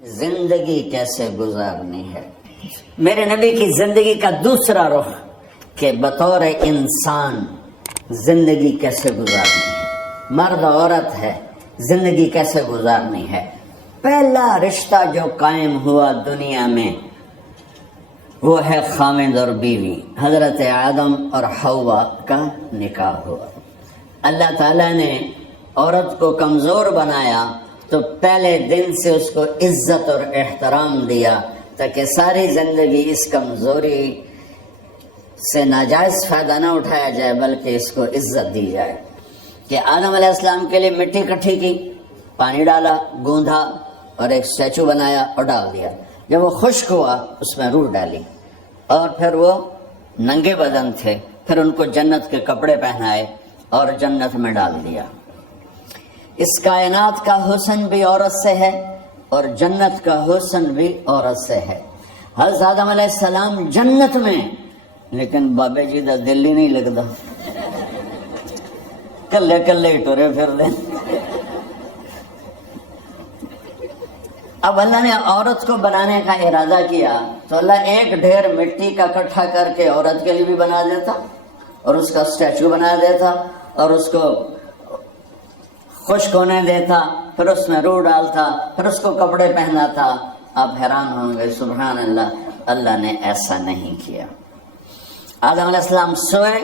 زندگی کیسے گزارنی ہے۔ میرے نبی کی زندگی کا دوسرا رخ کہ بطور انسان زندگی کیسے گزارنی ہے، مرد عورت ہے زندگی کیسے گزارنی ہے۔ پہلا رشتہ جو قائم ہوا دنیا میں وہ ہے خامد اور بیوی، حضرت آدم اور حوا کا نکاح ہوا۔ اللہ تعالیٰ نے عورت کو کمزور بنایا تو پہلے دن سے اس کو عزت اور احترام دیا تاکہ ساری زندگی اس کمزوری سے ناجائز فائدہ نہ اٹھایا جائے بلکہ اس کو عزت دی جائے۔ کہ آدم علیہ السلام کے لیے مٹی اکٹھی کی، پانی ڈالا، گوندھا اور ایک اسٹیچو بنایا اور ڈال دیا۔ جب وہ خشک ہوا اس میں روح ڈالی اور پھر وہ ننگے بدن تھے، پھر ان کو جنت کے کپڑے پہنائے اور جنت میں ڈال دیا۔ اس کائنات کا حسن بھی عورت سے ہے اور جنت کا حسن بھی عورت سے ہے۔ حضرت آدم علیہ السلام جنت میں، لیکن بابے جی دا دل ہی نہیں لگتا، کلے کلے ہی ٹورے پھر دیں۔ اب اللہ نے عورت کو بنانے کا ارادہ کیا تو اللہ ایک ڈھیر مٹی کا اکٹھا کر کے عورت کے لیے بھی بنا دیتا اور اس کا اسٹیچو بنا دیتا اور اس کو خشک ہونے دیتا، پھر اس میں روح ڈالتا، پھر اس کو کپڑے پہناتا۔ آپ حیران ہوں گے، سبحان اللہ، اللہ نے ایسا نہیں کیا۔ آدم علیہ السلام سوئے،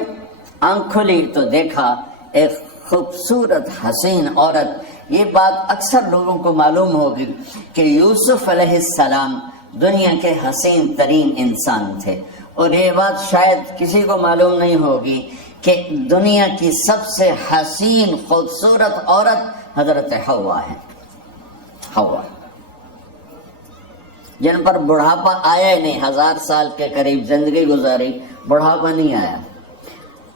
آنکھ کھلی تو دیکھا ایک خوبصورت حسین عورت۔ یہ بات اکثر لوگوں کو معلوم ہوگی کہ یوسف علیہ السلام دنیا کے حسین ترین انسان تھے، اور یہ بات شاید کسی کو معلوم نہیں ہوگی کہ دنیا کی سب سے حسین خوبصورت عورت حضرت حوا ہے۔ حوا جن پر بڑھاپا آیا ہی نہیں، 1000 سال کے قریب زندگی گزاری، بڑھاپا نہیں آیا۔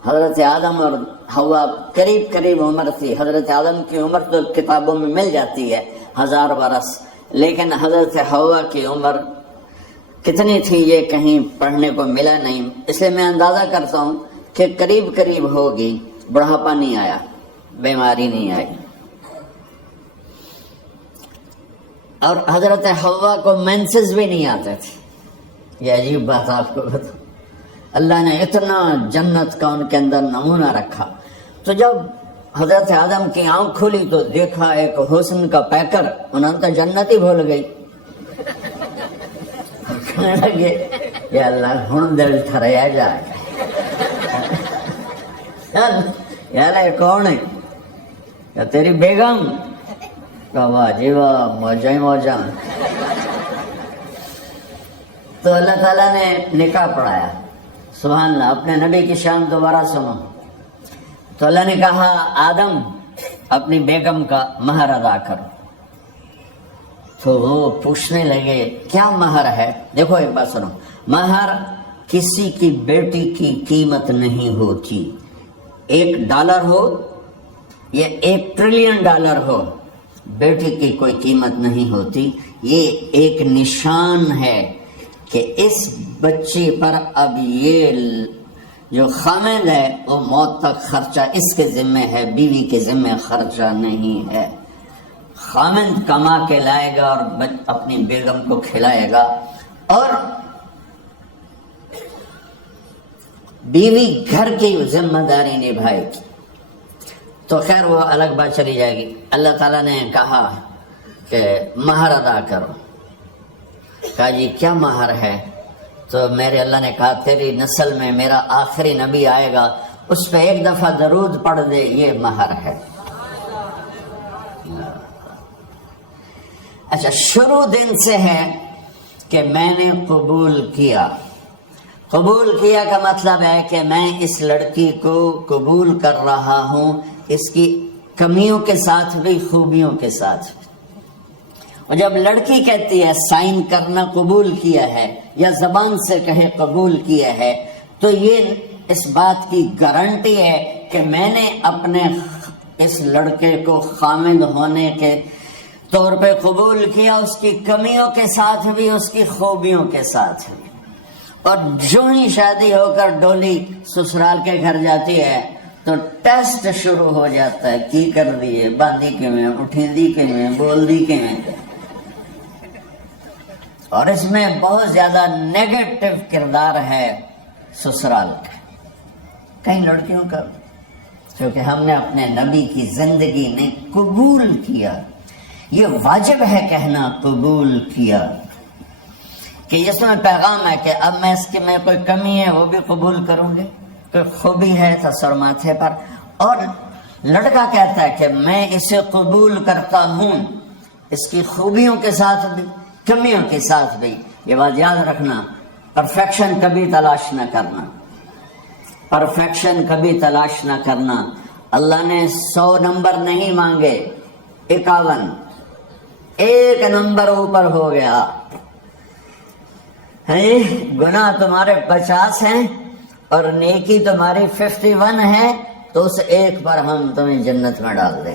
حضرت آدم اور حوا قریب قریب عمر تھی۔ حضرت آدم کی عمر تو کتابوں میں مل جاتی ہے 1000 برس، لیکن حضرت حوا کی عمر کتنی تھی یہ کہیں پڑھنے کو ملا نہیں، اس لیے میں اندازہ کرتا ہوں کہ قریب قریب ہوگی۔ بڑھاپا نہیں آیا، بیماری نہیں آئی، اور حضرت حوا کو مینسز بھی نہیں آتے تھے۔ یہ عجیب بات آپ کو بتاؤں، اللہ نے اتنا جنت کا ان کے اندر نمونہ رکھا۔ تو جب حضرت آدم کی آنکھ کھلی تو دیکھا ایک حسن کا پیکر، انہوں نے جنت ہی بھول گئی۔ کہنے لگے یا اللہ ہن دل ٹھریا جائے، یار یہ کون ہے؟ یا تیری بیگم؟ کہا واہ جی واہ، موجاں ہی موجاں۔ تو اللہ تعالیٰ نے نکاح پڑھایا۔ سبحان اللہ، اپنے نبی کی شان دوبارہ سنو۔ تو اللہ نے کہا آدم اپنی بیگم کا مہر ادا کرو۔ تو وہ پوچھنے لگے کیا مہر ہے؟ دیکھو ایک بات سنو، مہر کسی کی بیٹی کی قیمت نہیں ہوتی۔ $1 ہو یا $1 ٹریلین ہو، بیٹی کی کوئی قیمت نہیں ہوتی۔ یہ ایک نشان ہے کہ اس بچی پر اب یہ جو خامد ہے وہ موت تک خرچہ اس کے ذمہ ہے، بیوی کے ذمہ خرچہ نہیں ہے۔ خامد کما کے لائے گا اور اپنی بیگم کو کھلائے گا، اور بیوی گھر کی ذمہ داری نبھائے گی۔ تو خیر وہ الگ بات چلی جائے گی۔ اللہ تعالیٰ نے کہا کہ مہر ادا کرو۔ کہا جی کیا مہر ہے؟ تو میرے اللہ نے کہا تیری نسل میں میرا آخری نبی آئے گا، اس پہ 1 دفعہ درود پڑھ دے، یہ مہر ہے۔ اچھا، شروع دن سے ہے کہ میں نے قبول کیا۔ قبول کیا کا مطلب ہے کہ میں اس لڑکی کو قبول کر رہا ہوں، اس کی کمیوں کے ساتھ بھی خوبیوں کے ساتھ بھی۔ اور جب لڑکی کہتی ہے سائن کرنا قبول کیا ہے، یا زبان سے کہے قبول کیا ہے، تو یہ اس بات کی گارنٹی ہے کہ میں نے اپنے اس لڑکے کو خامد ہونے کے طور پہ قبول کیا، اس کی کمیوں کے ساتھ بھی، اس کی خوبیوں کے ساتھ بھی۔ اور جو ہی شادی ہو کر ڈولی سسرال کے گھر جاتی ہے تو ٹیسٹ شروع ہو جاتا ہے، کی کر دیے، باندھی کے میں، اٹھیں دی کے میں، بول دی کے میں۔ اور اس میں بہت زیادہ نیگیٹو کردار ہے سسرال کا، کئی لڑکیوں کا، کیونکہ ہم نے اپنے نبی کی زندگی میں قبول کیا. یہ واجب ہے کہنا قبول کیا، کہ اس میں پیغام ہے کہ اب میں اس کی میں کوئی کمی ہے وہ بھی قبول کروں گی، کوئی خوبی ہے تصور ماتھے پر. اور لڑکا کہتا ہے کہ میں اسے قبول کرتا ہوں، اس کی خوبیوں کے ساتھ بھی کمیوں کے ساتھ بھی. یہ بات یاد رکھنا، پرفیکشن کبھی تلاش نہ کرنا، پرفیکشن کبھی تلاش نہ کرنا. اللہ نے 100 نمبر نہیں مانگے، 51، ایک نمبر اوپر ہو گیا. گناہ تمہارے 50 ہیں اور نیکی تمہاری 51 ہے، تو اس ایک پر ہم تمہیں جنت میں ڈال دیں.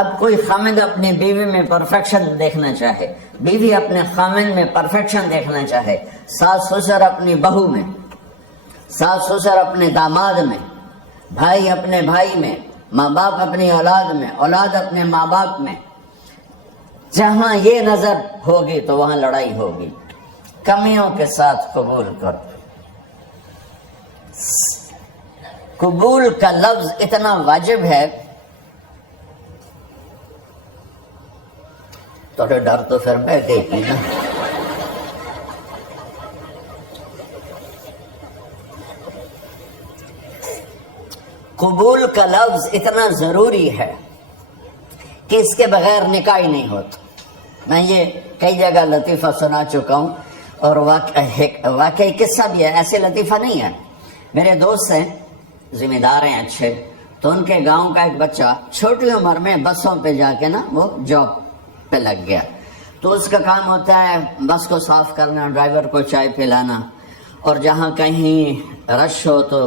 اب کوئی خامد اپنی بیوی میں پرفیکشن دیکھنا چاہے، بیوی اپنے خامد میں پرفیکشن دیکھنا چاہے، ساس سسر اپنی بہو میں، ساس سسر اپنے داماد میں، بھائی اپنے بھائی میں، ماں باپ اپنی اولاد میں، اولاد اپنے ماں باپ میں، جہاں یہ نظر ہوگی تو وہاں لڑائی ہوگی. کمیوں کے ساتھ قبول کر. قبول کا لفظ اتنا واجب ہے، تو ڈر تو پھر بیٹھے کی نا. قبول کا لفظ اتنا ضروری ہے کہ اس کے بغیر نکاح ہی نہیں ہوتا. میں یہ کئی جگہ لطیفہ سنا چکا ہوں، اور واقعی قصہ بھی ہے، ایسے لطیفہ نہیں ہے. میرے دوست ہیں، ذمہ دار ہیں اچھے، تو ان کے گاؤں کا ایک بچہ چھوٹی عمر میں بسوں پہ جا کے نا وہ جاب پہ لگ گیا. تو اس کا کام ہوتا ہے بس کو صاف کرنا، ڈرائیور کو چائے پلانا، اور جہاں کہیں رش ہو تو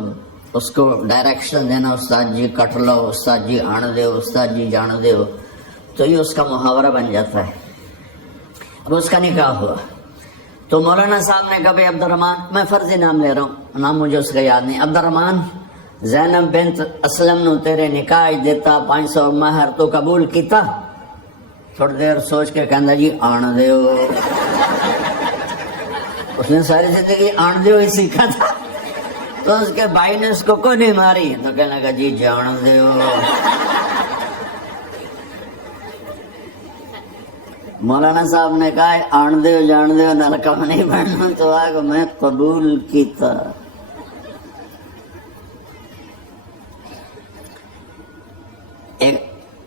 اس کو ڈائریکشن دینا، استاد جی کٹ لو، استاد جی آن دے، استاد جی جان دے. تو یہ اس کا محاورہ بن جاتا ہے. اب اس کا نکاح ہوا تو مولانا صاحب نے کہا بھائی عبد الرحمان، میں فرضی نام لے رہا ہوں، نام مجھے اس کا یاد نہیں، عبد الرحمان زینب بنت اسلم نو تیرے نکاح دیتا 500 مہر تو قبول کیتا؟ تھوڑی دیر سوچ کے کہندا جی آن دیو. اس نے ساری زندگی آن دیو ہی سیکھا تھا. تو اس کے بھائی نے اس کو نہیں ماری تو کہنے لگا جی جان دیو. مولانا صاحب نے کہا آن دیو جان دیو نال کم نہیں بننا، تو آگے میں قبول کیتا.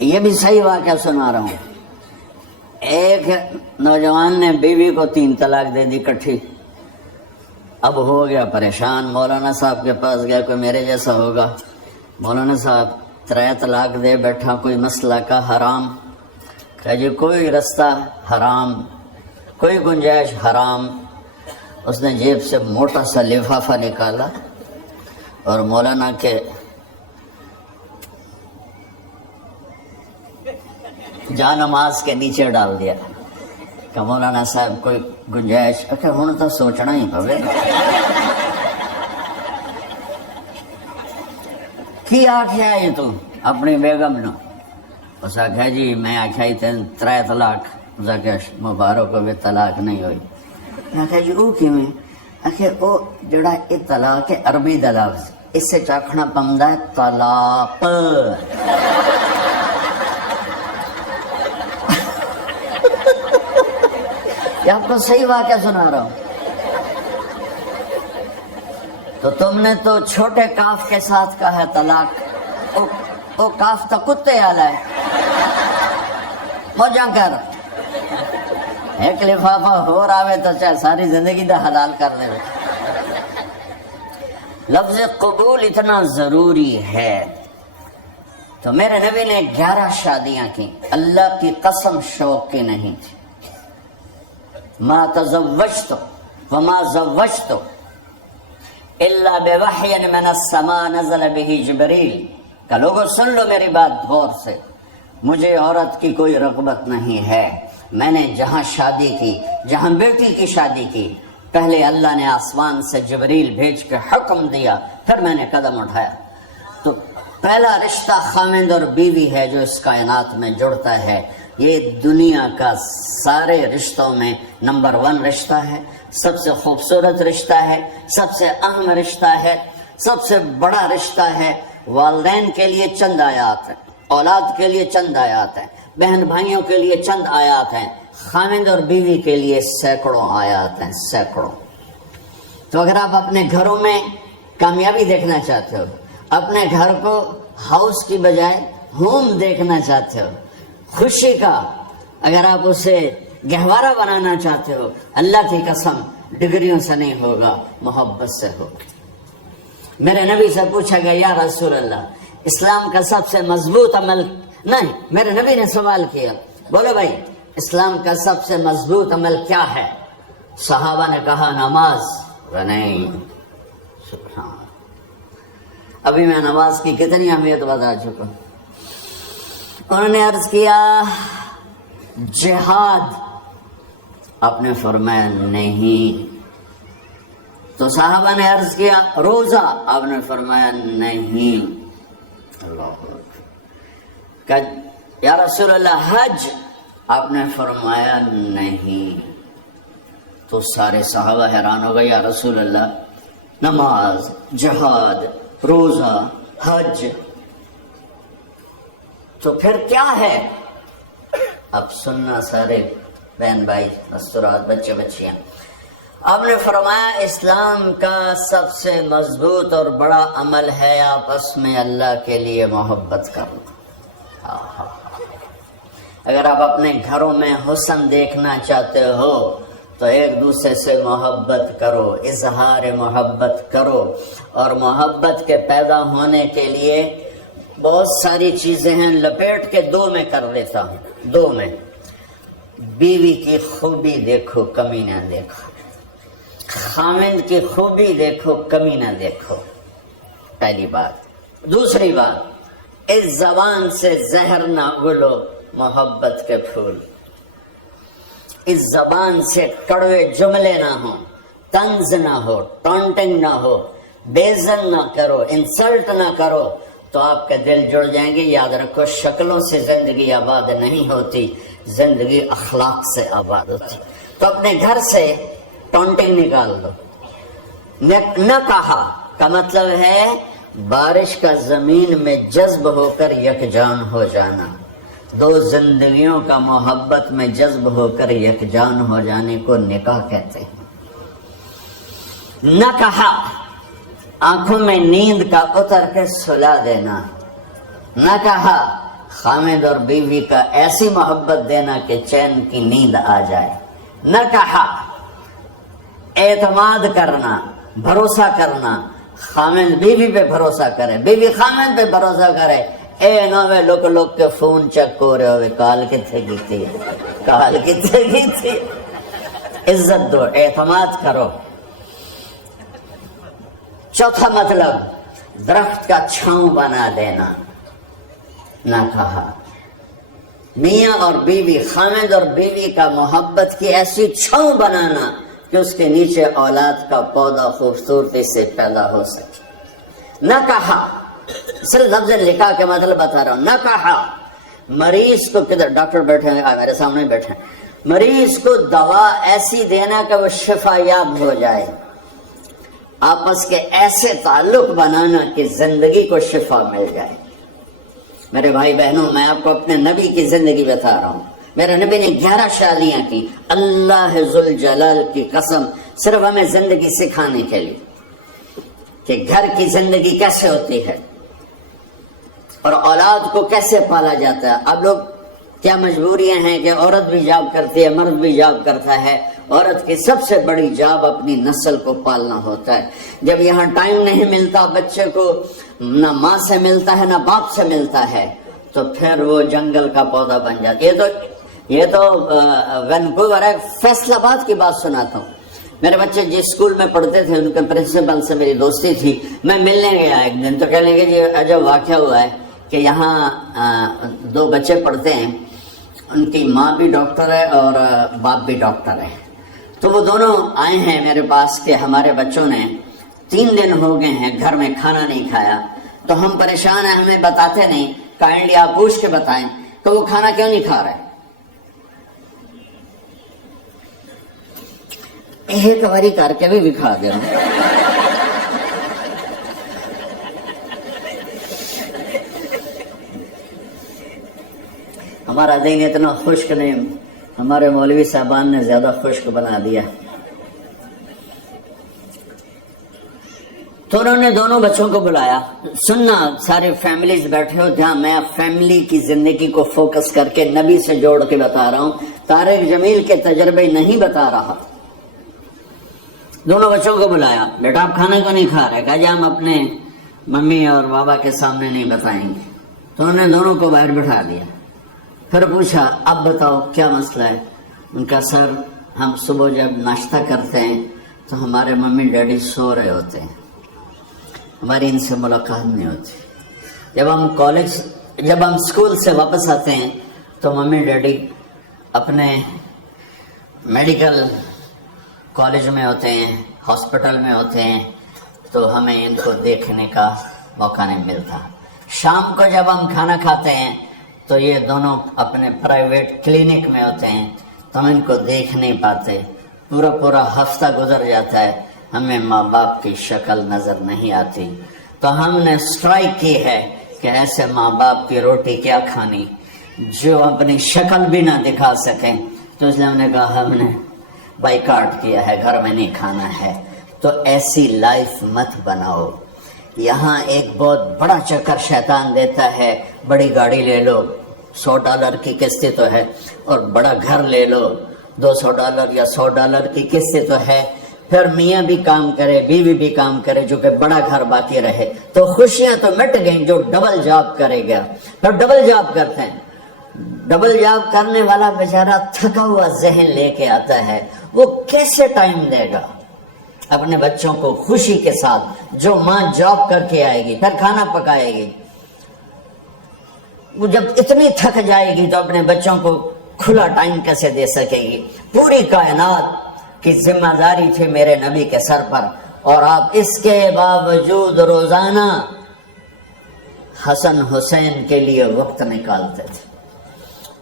یہ بھی صحیح واقعہ سنا رہا ہوں. ایک نوجوان نے بیوی کو 3 طلاق دے دی کٹھی. اب ہو گیا پریشان، مولانا صاحب کے پاس گیا، کوئی میرے جیسا ہوگا. مولانا صاحب 3 طلاق دے بیٹھا، کوئی مسئلہ کا حرام؟ کہ جی کوئی رستہ حرام، کوئی گنجائش حرام. اس نے جیب سے موٹا سا لفافہ نکالا اور مولانا کے جا نماز کے نیچے ڈال دیا کہ مولانا صاحب کوئی گنجائش. کہ ہوں تو سوچنا ہی پوے کی آخیا یہ تو اپنی بیگم نو. اس آخیا جی میں آخیا تین 3 طلاق. اس آخیا مبارک ہوئے طلاق نہیں ہوئی. میں آخیا جی وہ کیویں؟ آخیا وہ جڑا یہ طلاق ہے عربی دا لفظ، اس سے چاکھنا پمدا ہے طلاق. یہ آپ کو صحیح واقعہ سنا رہا ہوں. تو تم نے تو چھوٹے کاف کے ساتھ کہا ہے طلاق. وہ کاف تو کتے والا ہے. موجاں کر ایک لفافہ ہو رہا تو چاہے ساری زندگی دا حلال کر لے. لفظ قبول اتنا ضروری ہے. تو میرے نبی نے 11 شادیاں کی، اللہ کی قسم شوق کی نہیں تھی. ما تزوجت وما زوجت الا بوحی من السماء نزل به جبریل. کہ لوگوں سن لو میری بات غور سے، مجھے عورت کی کوئی رغبت نہیں ہے. میں نے جہاں شادی کی، جہاں بیٹی کی شادی کی، پہلے اللہ نے آسمان سے جبریل بھیج کے حکم دیا، پھر میں نے قدم اٹھایا. تو پہلا رشتہ خامند اور بیوی ہے جو اس کائنات میں جڑتا ہے. یہ دنیا کا سارے رشتوں میں نمبر 1 رشتہ ہے، سب سے خوبصورت رشتہ ہے، سب سے اہم رشتہ ہے، سب سے بڑا رشتہ ہے۔ والدین کے لیے چند آیات ہیں، اولاد کے لیے چند آیات ہیں، بہن بھائیوں کے لیے چند آیات ہیں، خاوند اور بیوی کے لیے سینکڑوں آیات ہیں، سینکڑوں۔ تو اگر آپ اپنے گھروں میں کامیابی دیکھنا چاہتے ہو، اپنے گھر کو ہاؤس کی بجائے ہوم دیکھنا چاہتے ہو، خوشی کا اگر آپ اسے گہوارہ بنانا چاہتے ہو، اللہ کی قسم ڈگریوں سے نہیں ہوگا، محبت سے ہوگا۔ میرے نبی سے پوچھا گیا یا رسول اللہ اسلام کا سب سے مضبوط عمل، نہیں، میرے نبی نے سوال کیا، بولو بھائی اسلام کا سب سے مضبوط عمل کیا ہے؟ صحابہ نے کہا نماز، نہیں سبحان اللہ۔ ابھی میں نماز کی کتنی اہمیت بتا چکا ہوں۔ انہوں نے عرض کیا جہاد، آپ نے فرمایا نہیں۔ تو صحابہ نے عرض کیا روزہ، آپ نے فرمایا نہیں۔ اللہ کہ یا رسول اللہ حج، آپ نے فرمایا نہیں۔ تو سارے صحابہ حیران ہو گئے، یا رسول اللہ نماز، جہاد، روزہ، حج، تو پھر کیا ہے؟ اب سننا سارے بہن بھائی، مستورات، بچے بچیاں، آپ نے فرمایا اسلام کا سب سے مضبوط اور بڑا عمل ہے آپس میں اللہ کے لیے محبت کرنا۔ اگر آپ اپنے گھروں میں حسن دیکھنا چاہتے ہو تو ایک دوسرے سے محبت کرو، اظہار محبت کرو، اور محبت کے پیدا ہونے کے لیے بہت ساری چیزیں ہیں، لپیٹ کے 2 میں کر لیتا ہوں، 2 میں۔ بیوی کی خوبی دیکھو، کمی نہ دیکھو، خاوند کی خوبی دیکھو، کمی نہ دیکھو، پہلی بات۔ دوسری بات، اس زبان سے زہر نہ اگلو محبت کے پھول، اس زبان سے کڑوے جملے نہ ہوں، طنز نہ ہو، ٹونٹنگ نہ ہو، بےعزت نہ کرو، انسلٹ نہ کرو، تو آپ کے دل جڑ جائیں گے۔ یاد رکھو شکلوں سے زندگی آباد نہیں ہوتی، زندگی اخلاق سے آباد ہوتی۔ تو اپنے گھر سے ٹونٹنگ نکال دو۔ نہ کہا کا مطلب ہے بارش کا زمین میں جذب ہو کر یکجان ہو جانا، 2 زندگیوں کا محبت میں جذب ہو کر یکجان ہو جانے کو نکاح کہتے ہیں۔ نہ کہا آنکھوں میں نیند کا اتر کے سلا دینا، نہ کہا خاوند اور بیوی کا ایسی محبت دینا کہ چین کی نیند آ جائے، نہ کہا اعتماد کرنا، بھروسہ کرنا، خاوند بیوی پہ بھروسہ کرے، بیوی خاوند پہ بھروسہ کرے، اے نو میں لوک لوک کے فون چیک ہو رہے ہوئے، کال کتنے کی تھی، کال کتنے کی تھی۔ عزت دو، اعتماد کرو۔ چوتھا مطلب درخت کا چھاؤں بنا دینا، نہ کہا میاں اور بیوی، خاوند اور بیوی کا محبت کی ایسی چھاؤں بنانا کہ اس کے نیچے اولاد کا پودا خوبصورتی سے پیدا ہو سکے۔ نہ کہا، صرف لفظ لکھا کے مطلب بتا رہا ہوں، نہ کہا مریض کو، کدھر ڈاکٹر بیٹھے ہیں میرے سامنے بیٹھے ہیں، مریض کو دوا ایسی دینا کہ وہ شفا یاب ہو جائے، آپس کے ایسے تعلق بنانا کہ زندگی کو شفا مل جائے۔ میرے بھائی بہنوں، میں آپ کو اپنے نبی کی زندگی بتا رہا ہوں۔ میرے نبی نے 11 شادیاں کی، اللہ ذوالجلال کی قسم، صرف ہمیں زندگی سکھانے کے لیے کہ گھر کی زندگی کیسے ہوتی ہے اور اولاد کو کیسے پالا جاتا ہے۔ اب لوگ کیا مجبوریاں ہیں کہ عورت بھی جاب کرتی ہے، مرد بھی جاب کرتا ہے۔ عورت کی سب سے بڑی جاب اپنی نسل کو پالنا ہوتا ہے۔ جب یہاں ٹائم نہیں ملتا بچے کو، نہ ماں سے ملتا ہے نہ باپ سے ملتا ہے، تو پھر وہ جنگل کا پودا بن جاتا ہے۔ یہ تو وینکوور ہے، فیصل آباد کی بات سناتا ہوں۔ میرے بچے جس اسکول میں پڑھتے تھے ان کے پرنسپل سے میری دوستی تھی، میں ملنے گیا ایک دن، تو کہنے لگے یہ عجب واقعہ ہوا ہے کہ یہاں 2 بچے پڑھتے ہیں، ان کی ماں بھی ڈاکٹر ہے اور باپ بھی ڈاکٹر ہے۔ تو وہ دونوں آئے ہیں میرے پاس کہ ہمارے بچوں نے 3 دن ہو گئے ہیں گھر میں کھانا نہیں کھایا، تو ہم پریشان ہیں، ہمیں بتاتے نہیں، کائنڈلی آپ پوچھ کے بتائیں کہ وہ کھانا کیوں نہیں کھا رہے۔ ایک باری کر کے بھی دکھا دے رہا ہوں. ہمارا دین اتنا خشک نہیں، ہمارے مولوی صاحبان نے زیادہ خشک بنا دیا. تو انہوں نے دونوں بچوں کو بلایا. سننا، سارے فیملیز بیٹھے ہو جہاں میں فیملی کی زندگی کو فوکس کر کے نبی سے جوڑ کے بتا رہا ہوں، طارق جمیل کے تجربے نہیں بتا رہا. دونوں بچوں کو بلایا. بیٹا آپ کھانا کو نہیں کھا رہے؟ کہا جی ہم اپنے ممی اور بابا کے سامنے نہیں بتائیں گے. تو انہوں نے دونوں کو باہر بٹھا دیا. پھر پوچھا اب بتاؤ کیا مسئلہ ہے؟ ان کا سر ہم صبح جب ناشتہ کرتے ہیں تو ہمارے ممی ڈیڈی سو رہے ہوتے ہیں، ہماری ان سے ملاقات نہیں ہوتی. جب ہم اسکول سے واپس آتے ہیں تو ممی ڈیڈی اپنے میڈیکل کالج میں ہوتے ہیں، ہاسپٹل میں ہوتے ہیں، تو ہمیں ان کو دیکھنے کا موقع نہیں ملتا. شام کو جب ہم کھانا کھاتے ہیں تو یہ دونوں اپنے پرائیویٹ کلینک میں ہوتے ہیں، تو ہم ان کو دیکھ نہیں پاتے. پورا ہفتہ گزر جاتا ہے، ہمیں ماں باپ کی شکل نظر نہیں آتی. تو ہم نے اسٹرائک کی ہے کہ ایسے ماں باپ کی روٹی کیا کھانی جو اپنی شکل بھی نہ دکھا سکیں. تو اس لیے ہم نے کہا ہم نے بائیکاٹ کیا ہے، گھر میں نہیں کھانا ہے. تو ایسی لائف مت بناؤ. یہاں ایک بہت بڑا چکر شیطان دیتا ہے، بڑی گاڑی لے لو، $100 کی قسط تو ہے، اور بڑا گھر لے لو، $200 یا $100 کی قسط تو ہے. پھر میاں بھی کام کرے، بیوی بھی کام کرے، جو کہ بڑا گھر باقی رہے، تو خوشیاں تو مٹ گئیں. جو ڈبل جاب کرے گا، پھر ڈبل جاب کرتے ہیں. ڈبل جاب کرنے والا بیچارہ تھکا ہوا ذہن لے کے آتا ہے، وہ کیسے ٹائم دے گا اپنے بچوں کو خوشی کے ساتھ؟ جو ماں جاب کر کے آئے گی پھر کھانا پکائے گی، وہ جب اتنی تھک جائے گی تو اپنے بچوں کو کھلا ٹائم کیسے دے سکے گی؟ پوری کائنات کی ذمہ داری تھی میرے نبی کے سر پر، اور آپ اس کے باوجود روزانہ حسن حسین کے لیے وقت نکالتے تھے.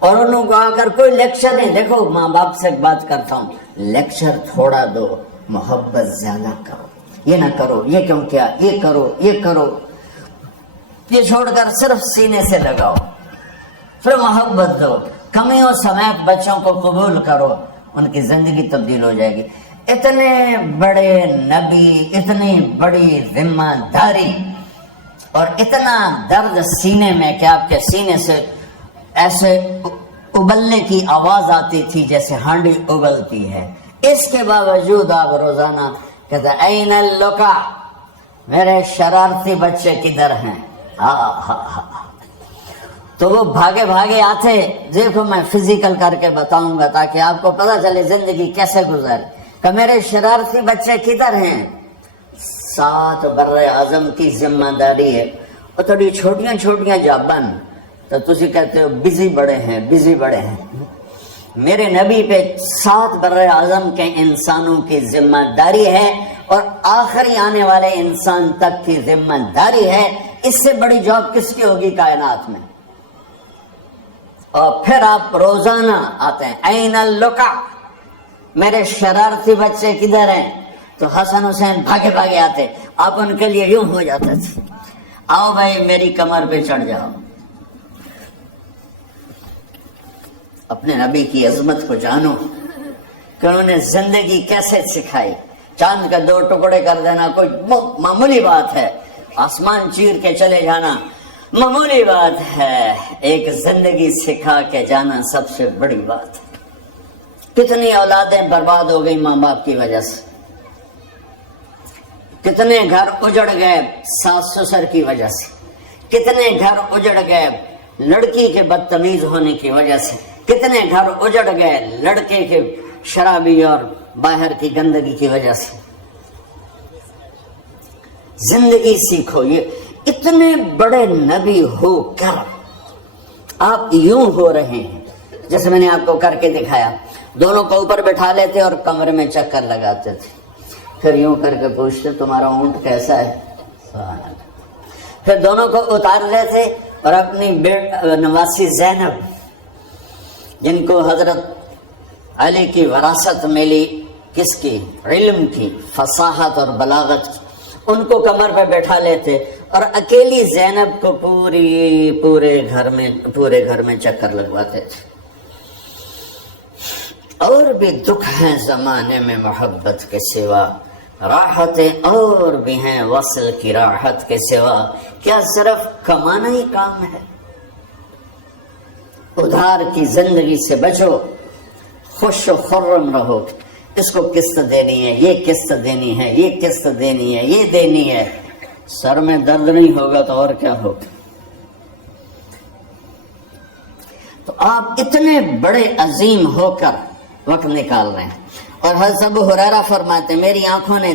اور انہوں کو آ کر کوئی لیکچر نہیں. دیکھو ماں باپ سے بات کرتا ہوں، لیکچر تھوڑا دو، محبت زیادہ کرو. یہ نہ کرو، یہ کیوں کیا، یہ کرو، یہ کرو، یہ چھوڑ کر صرف سینے سے لگاؤ. پھر محبت دو، کمیوں سمیت بچوں کو قبول کرو، ان کی زندگی تبدیل ہو جائے گی. اتنے بڑے نبی، اتنی بڑی ذمہ داری، اور اتنا درد سینے میں کہ آپ کے سینے سے ایسے ابلنے کی آواز آتی تھی جیسے ہانڈی ابلتی ہے. اس کے باوجود آپ روزانہ کہتے این اللقا، میرے شرارتی بچے کدھر ہیں؟ تو وہ بھاگے بھاگے آتے. دیکھو میں فزیکل کر کے بتاؤں گا تاکہ آپ کو پتہ چلے زندگی کیسے گزر. کہ میرے شرارتی بچے کدھر ہیں؟ 7 بر-اعظم کی ذمہ داری ہے، اور تھوڑی چھوٹیاں جابن تو تسی کہتے ہو بزی بڑے ہیں، بزی بڑے ہیں. میرے نبی پہ 7 بر-اعظم کے انسانوں کی ذمہ داری ہے، اور آخری آنے والے انسان تک کی ذمہ داری ہے. اس سے بڑی جاب کس کی ہوگی کائنات میں؟ اور پھر آپ روزانہ آتے ہیں این اللقا، میرے شرارتی بچے کدھر ہیں؟ تو حسن حسین بھاگے بھاگے آتے. آپ ان کے لیے یوں ہو جاتے تھے، آؤ بھائی میری کمر پہ چڑھ جاؤ. اپنے نبی کی عظمت کو جانو کہ انہوں نے زندگی کیسے سکھائی. چاند کا 2 ٹکڑے کر دینا کوئی معمولی بات ہے، آسمان چیر کے چلے جانا معمولی بات ہے، ایک زندگی سکھا کے جانا سب سے بڑی بات ہے. کتنی اولادیں برباد ہو گئی ماں باپ کی وجہ سے، کتنے گھر اجڑ گئے ساس سسر کی وجہ سے، کتنے گھر اجڑ گئے لڑکی کے بدتمیز ہونے کی وجہ سے، کتنے گھر اجڑ گئے لڑکے کے شرابی اور باہر کی گندگی کی وجہ سے. زندگی سیکھو. یہ اتنے بڑے نبی ہو کر آپ یوں ہو رہے ہیں جیسے میں نے آپ کو کر کے دکھایا. دونوں کو اوپر بٹھا لیتے اور کمرے میں چکر لگاتے تھے، پھر یوں کر کے پوچھتے تمہارا اونٹ کیسا ہے؟ پھر دونوں کو اتار لیتے اور اپنی نواسی زینب، جن کو حضرت علی کی وراثت ملی کس کی؟ علم کی، فصاحت اور بلاغت کی. ان کو کمر پہ بیٹھا لیتے اور اکیلی زینب کو پورے گھر میں چکر لگواتے تھے. اور بھی دکھ ہیں زمانے میں محبت کے سوا، راحتیں اور بھی ہیں وصل کی راحت کے سوا. کیا صرف کمانا ہی کام ہے؟ ادھار کی زندگی سے بچو، خوش و خرم رہو. اس کو قسط دینی ہے، یہ قسط دینی ہے، یہ قسط دینی ہے، یہ دینی ہے. سر میں درد نہیں ہوگا تو اور کیا ہوگا؟ تو آپ اتنے بڑے عظیم ہو کر وقت نکال رہے ہیں. اور حضرت ابو ہریرہ فرماتے میری آنکھوں نے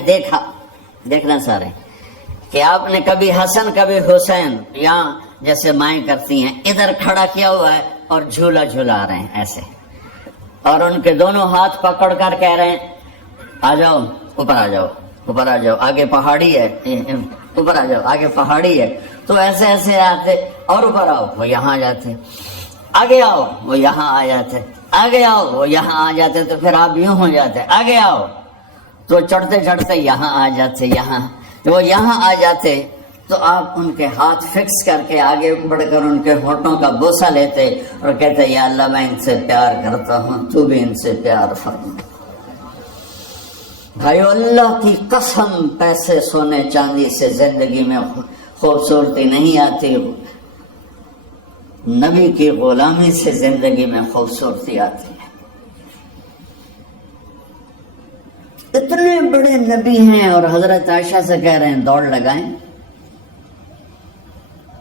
دیکھنا سارے کہ آپ نے کبھی حسن کبھی حسین یہاں جیسے مائیں کرتی ہیں ادھر کھڑا کیا ہوا ہے اور جھولا جھولا رہے ہیں ایسے، اور ان کے دونوں ہاتھ پکڑ کر کہہ رہے ہیں آ جاؤ اوپر، آ جاؤ اوپر، آ جاؤ، آگے پہاڑی ہے، اوپر آ جاؤ، آگے پہاڑی ہے. تو ایسے ایسے آتے اور اوپر آؤ، وہ یہاں آ جاتے. آگے آؤ، وہ یہاں آ جاتے. آگے آؤ، وہ یہاں آ جاتے. تو پھر آپ یوں ہو جاتے، آگے آؤ تو چڑھتے چڑھتے یہاں آ جاتے. یہاں وہ یہاں آ جاتے تو آپ ان کے ہاتھ فکس کر کے آگے بڑھ کر ان کے ہونٹوں کا بوسہ لیتے اور کہتے یا اللہ میں ان سے پیار کرتا ہوں، تو بھی ان سے پیار فرما. بھائیو اللہ کی قسم، پیسے سونے چاندی سے زندگی میں خوبصورتی نہیں آتی، نبی کی غلامی سے زندگی میں خوبصورتی آتی ہے. اتنے بڑے نبی ہیں اور حضرت عائشہ سے کہہ رہے ہیں دوڑ لگائیں.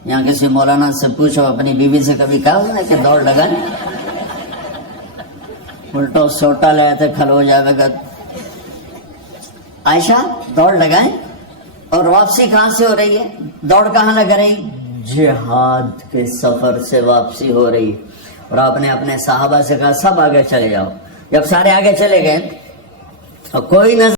یہاں کسی مولانا سے پوچھو اپنی بیوی سے کبھی کہا اس نے کہ دوڑ لگائیں؟ الٹا سوٹا لے آتے کھل ہو جائے گا. عائشہ دوڑ لگائیں. اور واپسی کہاں سے ہو رہی ہے؟ دوڑ کہاں لگ رہی؟ جہاد کے سفر سے واپسی ہو رہی. اور آپ نے اپنے صحابہ سے کہا سب آگے چلے جاؤ. جب سارے آگے چلے گئے اور کوئی نہ